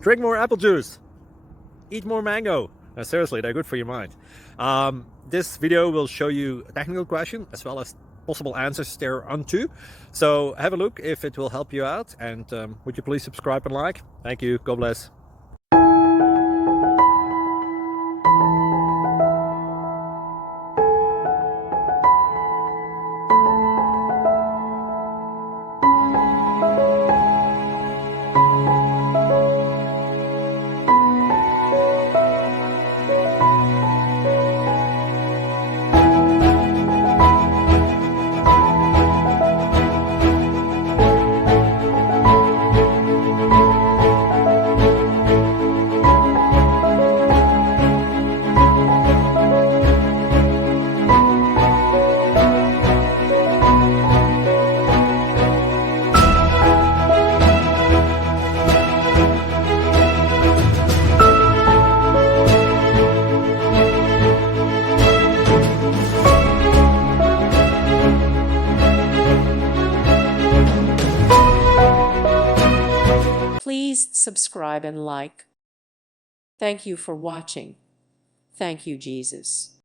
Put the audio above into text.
Drink more apple juice. Eat more mango. Seriously, they're good for your mind. This video will show you a technical question as well as possible answers thereunto. So have a look if it will help you out, and would you please subscribe and like? Thank you. God bless. Please subscribe and like. Thank you for watching. Thank you, Jesus.